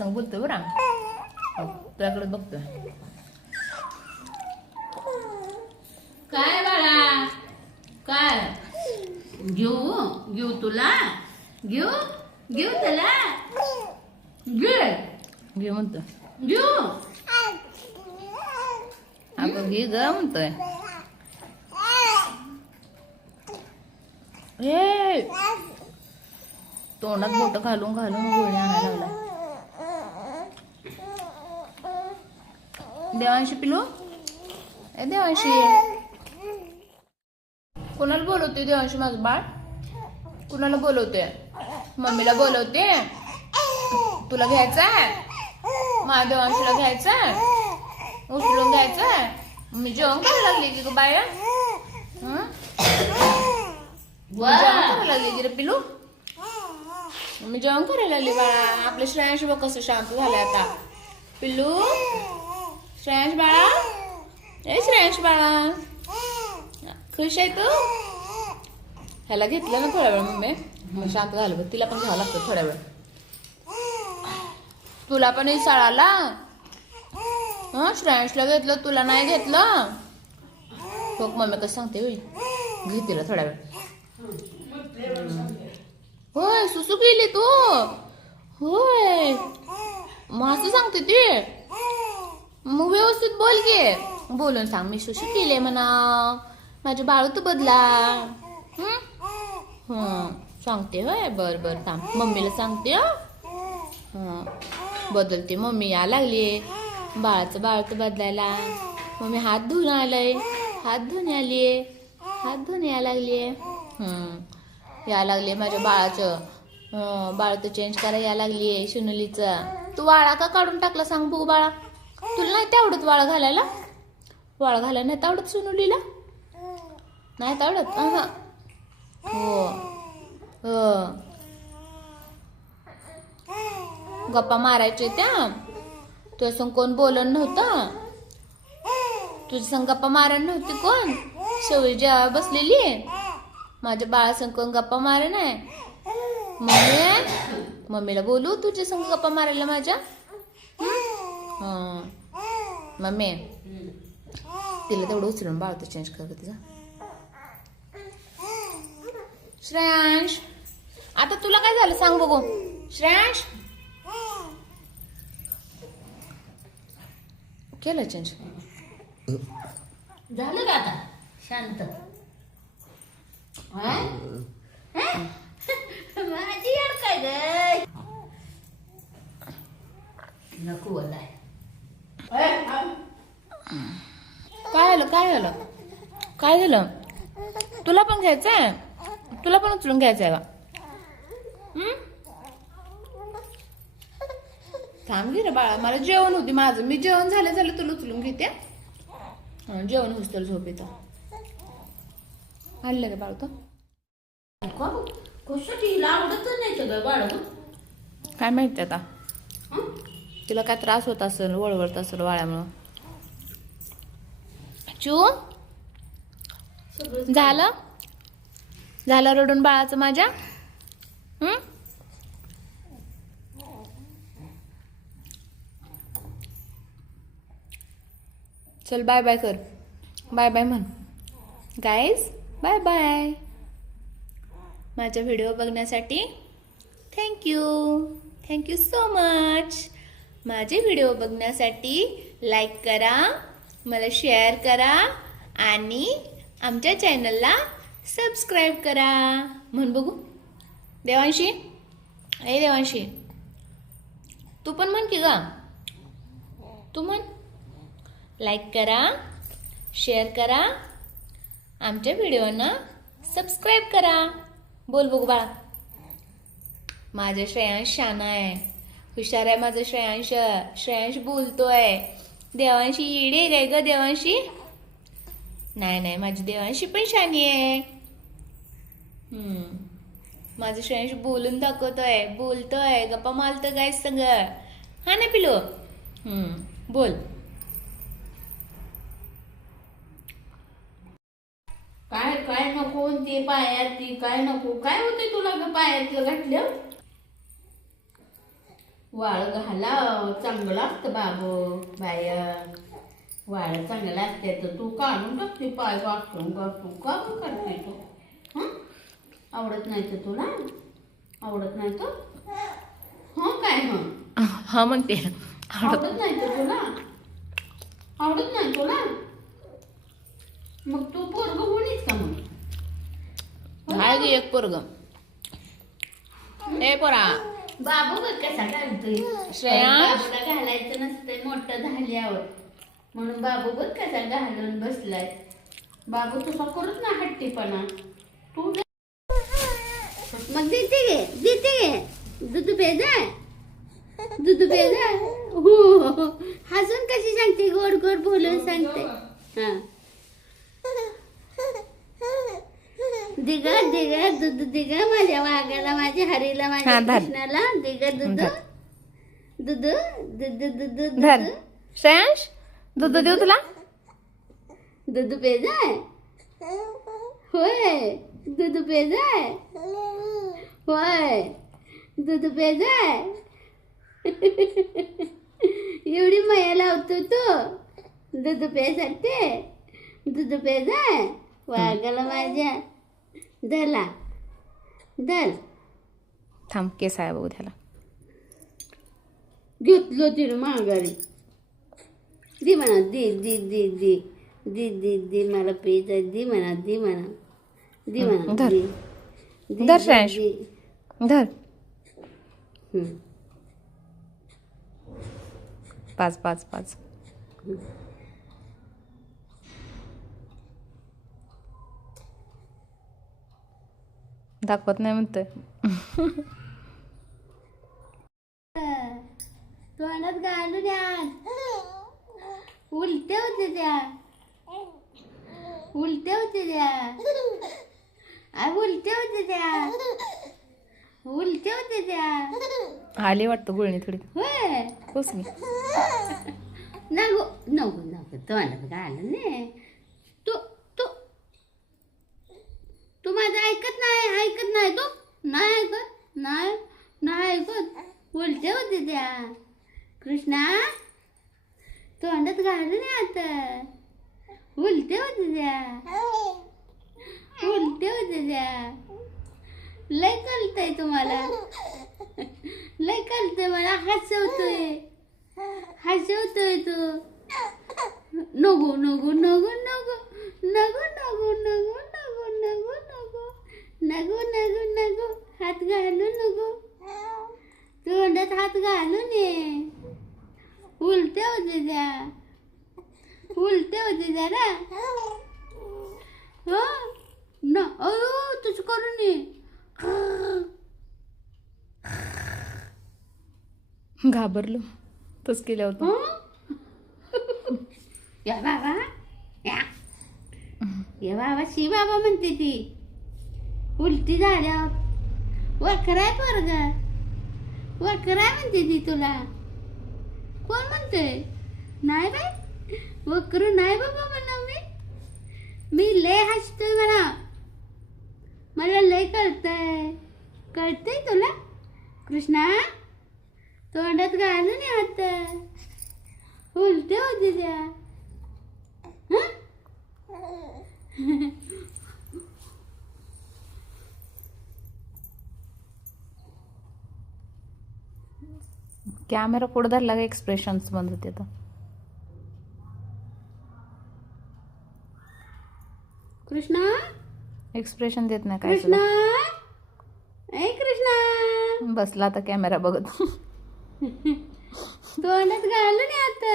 संग बोलतोय बरं तुझ्याकडे बघतोय. काय बाळा काय घेऊ घेऊ तुला घेऊ घेऊ त्याला घे घे म्हणतोय. घेऊ अगं घे ग म्हणतोय. हे तोंडात बोट घालून घालून गोळी आणायला लागला. देवांशी पिलू ए देवांशी कोणाला बोलवते? देवांशी माझं बाळ कुणाला बोलवते? मम्मीला बोलवते. तुला घ्यायचंय? माझ्या देवांशीला घ्यायचंय? उचलून घ्यायचंय? मी जेवण करायला लागली की ग बाया? जेवण करायला लागली की रे पिलू? मी जेवण करायला लागली बाळा. आपल्या श्रेयांश बघ कसं शांत झालंय आता. पिल्लू श्रेयांश बाळा ए श्रेयांश बाळा खुश आहे तू? ह्याला घेतलं ना थोड्या वेळ मम्मी मग शांत झालं बघ. तिला पण घ्यावं लागतं थोड्या वेळ. तुला पण शाळाला श्रेयांशला घेतलं तुला नाही घेतलं. हो मम्मी कसं सांगते होईल घे तिला थोड्या वेळ. होय सुसू केली तू? होय मग असं सांगते ती? मग व्यवस्थित बोल गे. बोलून सांग मी सुसू केली म्हणा माझे बाळू तू बदला. सांगते होय बर बर थांब मम्मीला सांगते. बदलते मम्मी या लागली बाळाचं बाळूत बदलायला. मम्मी हात धुवून आलंय हात धुवून आलीये हात धुवून या लागलीये. या लागले माझ्या बाळाचं बाळ चेंज करायला या लागलीये शिनुलीचं. तू वाळा का काढून टाकला सांग बघू बाळा? तुला नाही तेवढत वाळ घालायला? वाळ घालायला नाही तेवढत शिनुलीला? नाही तेवढत हो गप्पा मारायचे त्या तुझ्या संग कोण बोलत नव्हतं? तुझ्या संग गप्पा मारायला नव्हती कोण? शेवळी जेव्हा बसलेली माझ्या बाळा संग कोण गप्पा मारे नाही? मम्मीला बोलू तुझ्या संग गप्पा मारायला माझ्या? मम्मी तिला तेवढं उचलून बाळ चेंज कर तिचा. श्रेयांश आता तुला काय झालं सांग बघू? श्रेयांश केलं चेंज झालं का आता शांत? माझी यार काय ग नको बोलाय. काय झालं काय झालं काय झालं? तुला पण घ्यायचंय? तुला पण उचलून घ्यायचंय का? थांब घे रे बाळा मला जेवण होती माझं. मी जेवण झालं तुला उचलून घेते. जेवण होस तर झोप येतं. आणलं रे बाळ तो कसं तिला आवडत नाही सगळं बाळ? काय माहिती आता तिला काय त्रास होत असेल वळवळत असेल वाळ्यामुळं. चू झालं झालं रडून बाळाचं माझ्या? चल बाय बाय कर. बाय बाय म्हण गाईज. Bye bye. माझा व्हिडिओ बघण्यासाठी थँक्यू सो मच. माझे व्हिडिओ बघण्यासाठी लाईक करा मला शेअर करा आणि आमच्या चॅनलला सबस्क्राईब करा. म्हण बघू देवांशी ए देवांशी तू पण म्हण की ग तू म्हण. लाईक करा शेअर करा आमच्या व्हिडिओना सबस्क्राईब करा. बोल बघू बाळा. माझं श्रेयांश शाना आहे हुशार आहे माझं श्रेयांश. श्रेयांश बोलतोय. देवांशी येडे काय ग देवांशी? नाही माझी देवांशी पण शानी आहे. माझं श्रेयांश बोलून दाखवतोय बोलतोय गप्पा मारतोय काय संग. हा ना पिलो? बोल. काय काय नको ते पायात ती काय नको काय होते तुला ग पायात घातलं? वाळ घाला चांगलं असतं बाबू बाया वाळ चांगलं असते तर तू काढून टाकते पाय घासून घासून का गं करते तू हं? आवडत नाही तर तुला आवडत नाही तर हो काय मग हा म्हणते आवडत नाही तर तुला आवडत नाही तुला मग तू पोरग होणीच का मग हाय ग एक पोरग ए पोरा बाबू बघ कसा घालतोय श्रेया? बाबूला घालायचं नसतंय मोठं झाल्यावर म्हणून बाबू बघ कसा घालून बसलाय बाबू तुझा करूच ना हट्टीपणा तू मग देते दूध पेजा हो हसून कशी सांगते गोड गोड बोलून सांगते हा दिगा दिगा दूध दिगा माझ्या वाघाला माझ्या हरीला माझ्या हा, धर. कृष्णाला दिगा दूध धर. दूध दूध दूध धर दूध श्रेयांश दूध देऊ तुला दूध पेजाय होय दूध पेजाय होय दूध पेजाय एवढी मया लावतो तो दूध पेसाठी दूध पेजाय वाघाला माझ्या धला धल थांब केस आहे बघू त्याला घेतलो तिने माघारी दे म्हणा दे दे दे दे दे दे दे मला पेजा दे म्हणा दे म्हणा दे म्हणा धर. दे. दे, धर दे, श्रेयांश. दे. धर हम्म. 5 5 5 दाखवत नाही म्हणतोय तोंडात घालून या उलट्या होते त्या उलट्या होते त्या उलट्या होते त्या उलट्या होते त्या आली वाटतं गुळणी थोडी होय पोचली नको नको नको तोंडात घालून ने तू तू तू माझं ऐकत नाही तू नाही ऐकत नाही ऐकत उलट्या होते त्या कृष्णा तोंडात घालून आता उलट्या होते त्या उलट्या होते त्या लय कळतंय तुम्हाला लय कळतंय मला हसवतोय तू नको नको नको नको नको नको नको नको नको नको नको नको हात घालू नको तोंडात हात घालून ये उलट्या होते त्या ना हो ना अयो तुझं करून ये घाबरलो तस केलं होतं हं? या बाबा या बाबा शी बाबा म्हणते ती उलटी झाल्यावर वखराय पोरग वखराय म्हणते ती तुला कोण म्हणते नाही बाई वक्र नाही बाबा म्हणा मी लय हसतोय मला लय कळतंय तुला कृष्णा तोंडात घालून ये आता उलटे होते त्या हं? कॅमेरा पुढे धरला का एक्सप्रेशन्स बंद होते तर कृष्णा एक्सप्रेशन देत नाही काय कृष्णा सुद्धा. ए कृष्णा बसला आता कॅमेरा बघत तोंडात घालून ये आता